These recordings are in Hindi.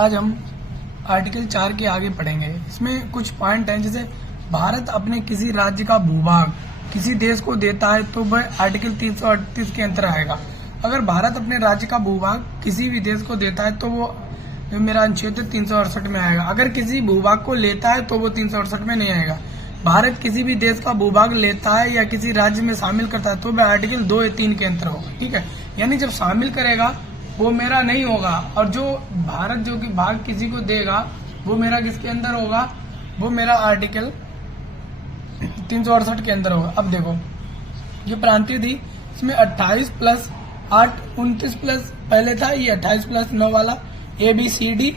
आज हम आर्टिकल 4 के आगे पढ़ेंगे। इसमें कुछ पॉइंट हैं, जैसे भारत अपने किसी राज्य का भूभाग किसी देश को देता है तो वह आर्टिकल 338 के अंतर आएगा। अगर भारत अपने राज्य का भूभाग किसी भी देश को देता है तो वो मेरा अनुच्छेद 368 में आएगा। अगर किसी भूभाग को लेता है तो वो 368 में नहीं आएगा। भारत किसी भी देश का भूभाग लेता है या किसी राज्य में शामिल करता है तो वह आर्टिकल 2 या 3 के अंतर होगा। ठीक है, यानी जब शामिल करेगा वो मेरा नहीं होगा, और जो भारत जो कि भाग किसी को देगा वो मेरा किसके अंदर होगा, वो मेरा आर्टिकल 368 के अंदर होगा। अब देखो ये प्रांतीय थी, इसमें 28 प्लस 8 29 प्लस पहले था, ये 28 प्लस 9 वाला ABCD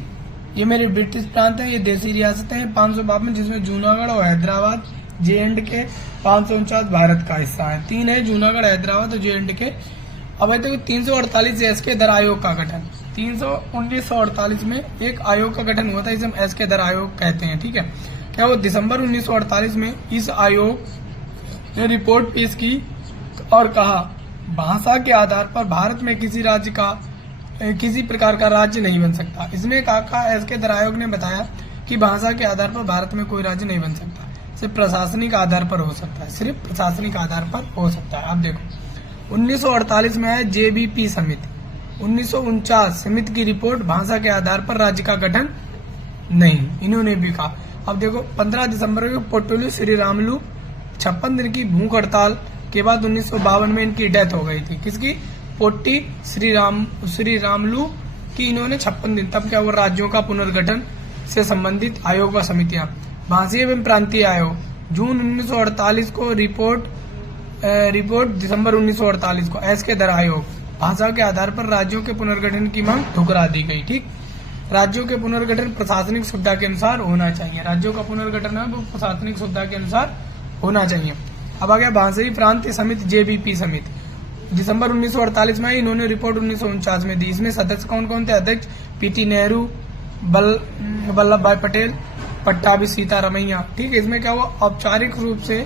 ये मेरे ब्रिटिश प्रांत है, ये देसी रियासतें हैं 552, जिसमें जूनागढ़ और हैदराबाद JNK 549 भारत का हिस्सा है। 3 है जूनागढ़, हैदराबाद और JNK। अब देखो 348 एस के दर आयोग का गठन, 1948 में एक आयोग का गठन हुआ था, इसे हम एस के दर आयोग कहते हैं। ठीक है, क्या वो दिसंबर 1948 में इस आयोग ने रिपोर्ट पेश की और कहा भाषा के आधार पर भारत में किसी राज्य का किसी प्रकार का राज्य नहीं बन सकता। इसमें कहा एस के दर आयोग ने बताया कि भाषा के आधार पर भारत में कोई राज्य नहीं बन सकता, सिर्फ प्रशासनिक आधार पर हो सकता है, सिर्फ प्रशासनिक आधार पर हो सकता है। अब देखो 1948 में है JBP समिति, 1949 समिति की रिपोर्ट भाषा के आधार पर राज्य का गठन नहीं, इन्होंने भी कहा। अब देखो 15 दिसंबर को पोटोली श्री रामलू 56 दिन की भूख हड़ताल के बाद 1952 में इनकी डेथ हो गई थी। किसकी? पोटी श्री रामलू की इन्होंने 56 दिन। तब क्या हुआ, राज्यों का पुनर्गठन से संबंधित आयोग व समितियां। भाषीय एवं प्रांतीय आयोग जून 1948 को रिपोर्ट दिसंबर 1948 को एस के दर आयोग भाषा के आधार पर राज्यों के पुनर्गठन की मांग ठुकरा दी गई। ठीक, राज्यों के पुनर्गठन प्रशासनिक सुविधा के अनुसार होना चाहिए, राज्यों का पुनर्गठन है वो प्रशासनिक सुविधा के अनुसार होना चाहिए। अब आ गया भाषाई प्रांतीय समिति JBP समिति, दिसंबर 1948 में इन्होंने रिपोर्ट 1949 में दी। इसमें सदस्य कौन कौन थे? अध्यक्ष PT नेहरू, वल्लभ भाई पटेल, पट्टाभी सीतारमैया। ठीक है, इसमें क्या हुआ, औपचारिक रूप से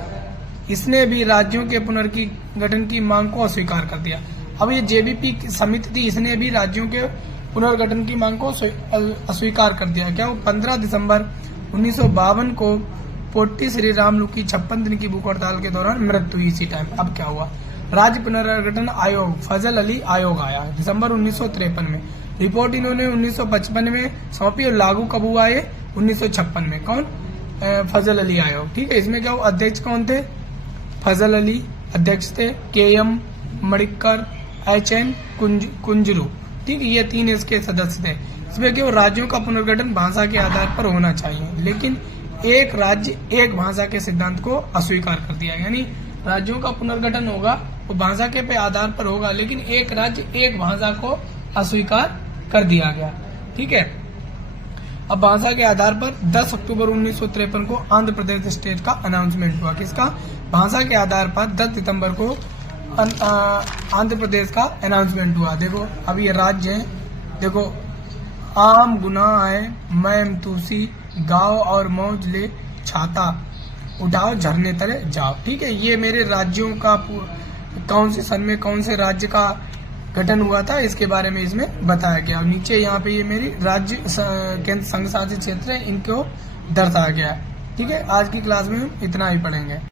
इसने भी राज्यों के पुनर्गठन की मांग को अस्वीकार कर दिया। अब ये JBP समिति थी, इसने भी राज्यों के पुनर्गठन की मांग को अस्वीकार कर दिया। क्या वो 15 दिसंबर 1952 को पोटी श्री रामलू की 56 दिन की भूख हड़ताल के दौरान मृत्यु हुई इसी टाइम। अब क्या हुआ, राज्य पुनर्गठन आयोग फजल अली आयोग आया दिसंबर 1953 में। रिपोर्ट इन्होंने 1955 में सौंपी और लागू कब हुआ है 1956 में। कौन? फजल अली आयोग। ठीक है, इसमें क्या हुआ, अध्यक्ष कौन थे? फजल अली अध्यक्ष थे, KM मणिक्कर, HN कुंजरू। ठीक है, ये 3 इसके सदस्य थे। इसमें क्या, राज्यों का पुनर्गठन भाषा के आधार पर होना चाहिए, लेकिन एक राज्य एक भाषा के सिद्धांत को अस्वीकार कर दिया। यानी राज्यों का पुनर्गठन होगा वो भाषा के पे आधार पर होगा, लेकिन एक राज्य एक भाषा को अस्वीकार कर दिया गया। ठीक है, अब भाषा के आधार पर 10 अक्टूबर 1953 को आंध्र प्रदेश स्टेट का अनाउंसमेंट हुआ। किसका? भाषा के आधार पर 10 सितंबर को आंध्र प्रदेश का अनाउंसमेंट हुआ। देखो अब ये राज्य है, देखो आम गुनाह है मैम तुसी गाओ और मौज ले छाता उठाओ झरने तले जाओ। ठीक है, ये मेरे राज्यों का कौन से सन में कौन से राज्य का गठन हुआ था इसके बारे में इसमें बताया गया। और नीचे यहाँ पे ये मेरी राज्य केंद्र संघ शासित क्षेत्र है, इनको दर्शाया गया है। ठीक है, आज की क्लास में हम इतना ही पढ़ेंगे।